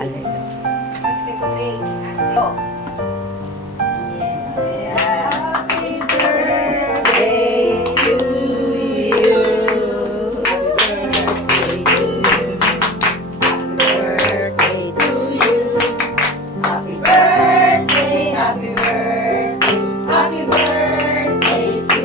Alin. Happy birthday to you. Happy birthday to you. Happy birthday, happy birthday, happy birthday to you.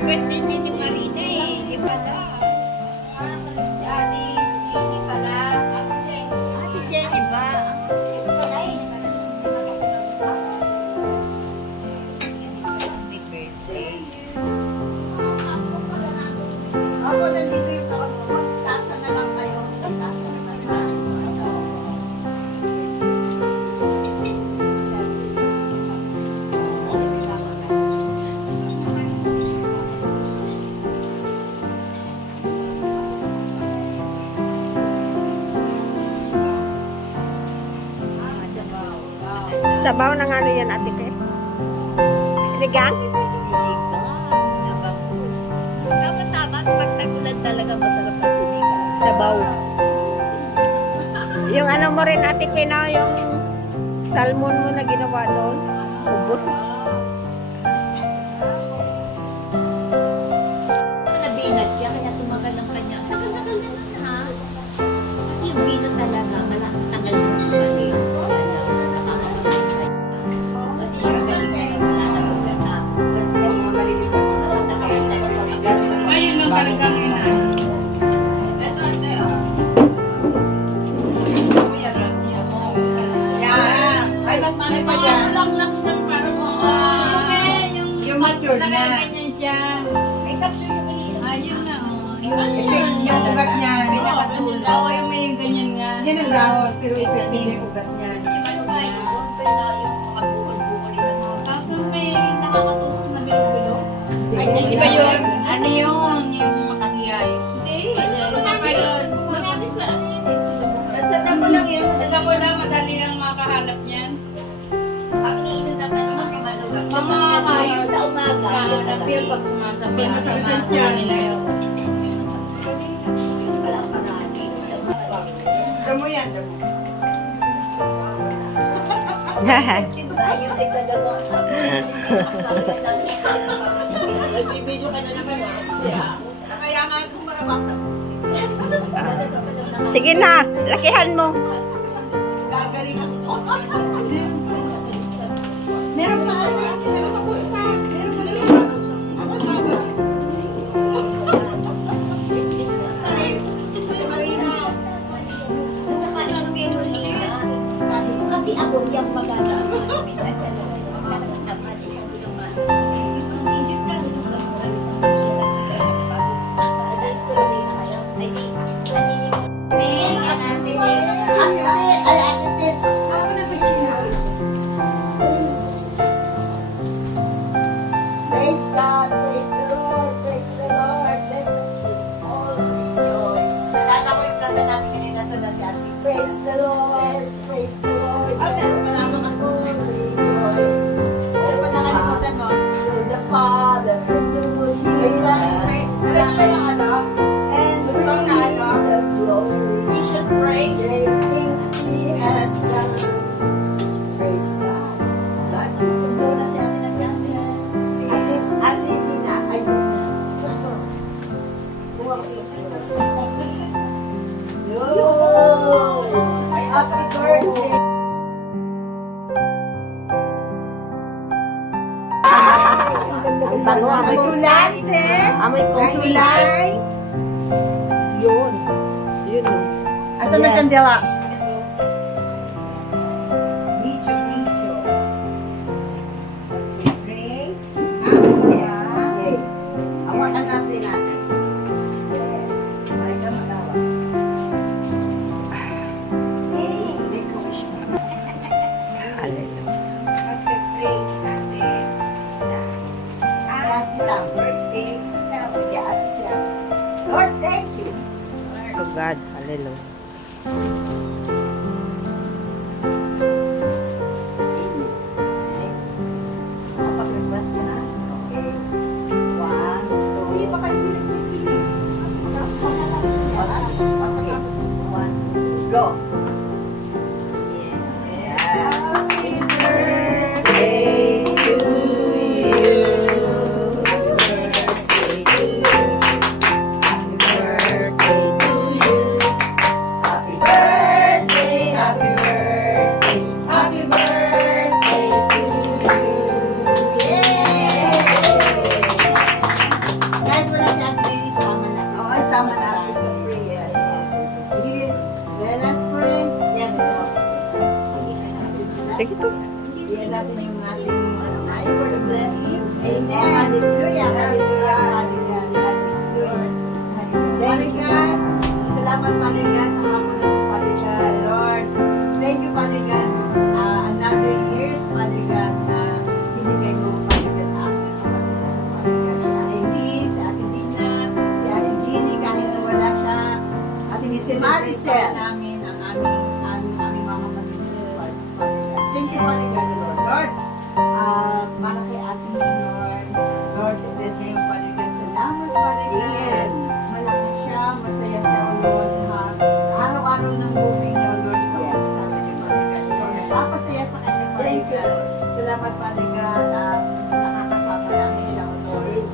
Birthday din ni Marina eh, di ba na? Si pala. Si Jenny ba? Happy birthday. Ako nandito yung magtasa na lang tayo. Magtasa na lang tayo. Sabaw ng ano yan, Ate Pe? Sinigang? Sinigang. Tama-tama. Pag tagulan talaga masarap na sinigang. Sabaw. Yung ano mo rin, Ate Pe, na yung salmon mo na ginawa doon. Ubos. Nabinat siya, kaya tumagal ang kanya. Tagal-tagal naman ha. Kasi yung binat talaga, tagal mo balik. Kasi yung galing kayo, malalagot siya na. Mga malilipat mo naman na kayo. Ayun lang talagang inaan. Ito, ito. Ay, ba't mali pa dyan? Lang siyang parang Yung mature na. ganyan siya. Ay, capsule yung iniinom. Ayun na. Yung ugat niya. Oo, yung may ganyan nga. Yan ang dahon, pero effective yung ugat niya. Kasi paano ba yun? Pero yung makabukol-bukol yun. Tapos may nakakatulog na bilog-bilog. Iba yun. Ano yun? Yung makakiyay. Hindi. Ano ba yun? Manamis na ano yun? Basta damo lang yun. Tanda mo lang, madali lang makahanap niyan. Ang iniinom naman yung makamalugag. Mamamayo. Sa umaga. Sa sabi yung pag sumasabi. Masakitan siya. Walang pananis. Damo yan, damo. Ayun, nagdadagawa. Nagbibidyo ka na naman. Kaya nga kung marabak sa Sige na, lakihan mo. gagaling ako. Meron pa ako. Meron ako isa. Meron pa rin. Ako sabi. Marina. At saka isang pinulina. Kasi ako yung maganda. Ako na ba Father, to Jesus, and bring the glory. We should pray. Great things He has done. Praise God. God, tutundo na si Ate Nagkanda. Si Ate Dina. Ay, gusto. Huwag gusto. Yun! Ay, happy birthday! Ang bango, amoy Kulante! amoy coffee. Kulay! Yun. Yun, no. Asan ang kandila? Bicho. Pray. Okay. Awakan natin. Yes. Ay, kamagawa. Make a wish. Hallelujah. Mag-pray natin sa isang birthday sa sige, Ate Siam. Lord, thank you. To God. Hallelujah. Kapag-request ka na? Okay. 1, 2. Hindi pa kayo pinagpipili. Okay. 1, go. Happy birthday to you. Happy birthday to you. Happy birthday to you. Happy birthday, happy birthday, happy birthday to you. Yay! Kahit wala si Ate Lily, sama na. Oo, sama natin sa prayer. Sige, let us pray. Yes, Lord. Sige to. Bigyan natin yung ating ay for the blessing. Amen. Hallelujah. Hallelujah. Hallelujah. Hallelujah. Thank God. Salamat, Father God, sa hapon na ito, Father God. Lord, thank you, Father God. Another years, Father God, na binigay mo, Father God, sa akin, Father God. Father God, si Ate Lee, si Ate Dina, si Ate Jeannie, kahit na wala siya. At siniselebrate pa namin ang aming mga pamilya, Father God. Thank you, Father God, Lord. Lord, para kay Ate Lee, Lord. Lord, sa dead name, Father God, salamat, Father God. Malakas siya, masaya siya, O Lord, ha. Sa araw-araw ng buhay niya, O Lord, kapasama niya, Father God. Lord, nagpapasaya sa kanya, Father God. Salamat, Father God, nakakasama namin siya, O Lord.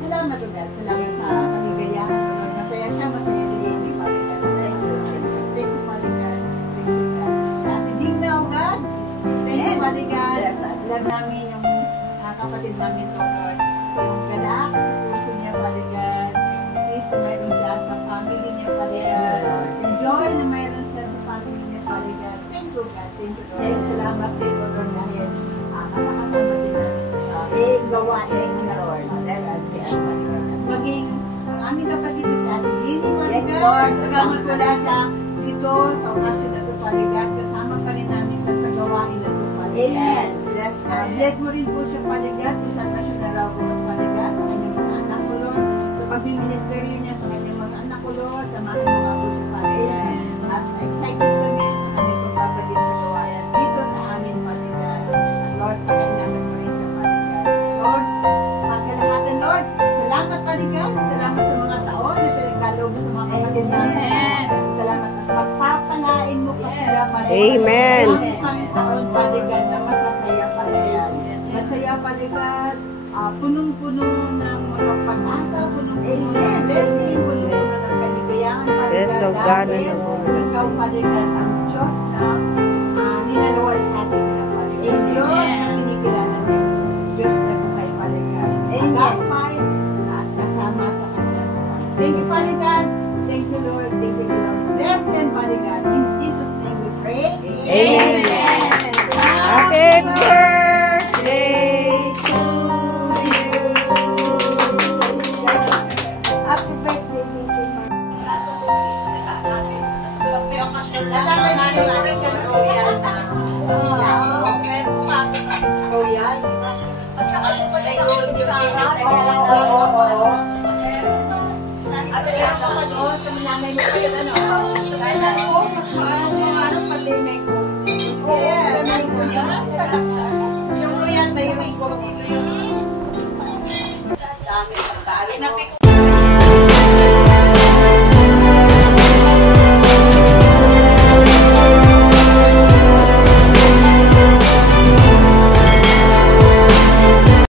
Salamat, O God. Salamat sa kaligayahan, O Lord. Masaya siya, masaya din kami, Father God. Thank you, Lord. Thank you, Father God. Thank you, God. Sa ating digna, O God. Thank you, Father God. Love namin yung kapatid namin, O Lord. Yung galak sa puso niya, Father God. Please, mayroon siya sa family niya, Father God. Yung joy na mayroon siya sa family niya, Father God. Thank you, God. Thank you, Lord. Salamat din, O Lord, dahil kasama din namin siya sa gawain. Thank you, Lord. Maging ang aming kapatid na si Ate Jeannie, Father God. Kasama wala siya dito sa okasyon na ito, Father God. Kasama pa rin namin siya sa gawain na ito, Father God. Amen. Bless mo rin po siya, Father God, kung saan na siya naraw, Father God, sa kanyang mga anak ko, Lord. Sa pag-ministeryo niya sa kanyang mga anak ko, Lord, samahan mo nga po siya, Father God. At excited kami sa kanyang pagpapalit sa gawain dito sa amin, Father God. At Lord, pakailangan mo rin siya, Father God. Lord, pagkalahatan, Lord, salamat, Father God. Salamat sa mga taon na sinagkalo mo sa mga kapatid namin. Salamat at pagpapalain mo pa sila, Father God. Amen. Salamat pang taon, Father God, na masasaya, Father God. Masaya, Father God. Punong-puno ng mga pag-asa, punong-puno ng blessing, punong-puno ng kaligayahan, Father Yes, God. so God, Dahil ikaw, Father God, ang Diyos na ninalawal natin na, Father God. Diyos na kinikilala natin. Diyos na buhay, Father God. Agapay at kasama sa kanila. Thank you, Father God. Thank you, Lord. Thank you, Lord. Bless them, Father God. In Jesus' name we pray. Amen. Happy birthday to you. Happy birthday, thank you, At meron ka pa doon sa nanay mo, ano?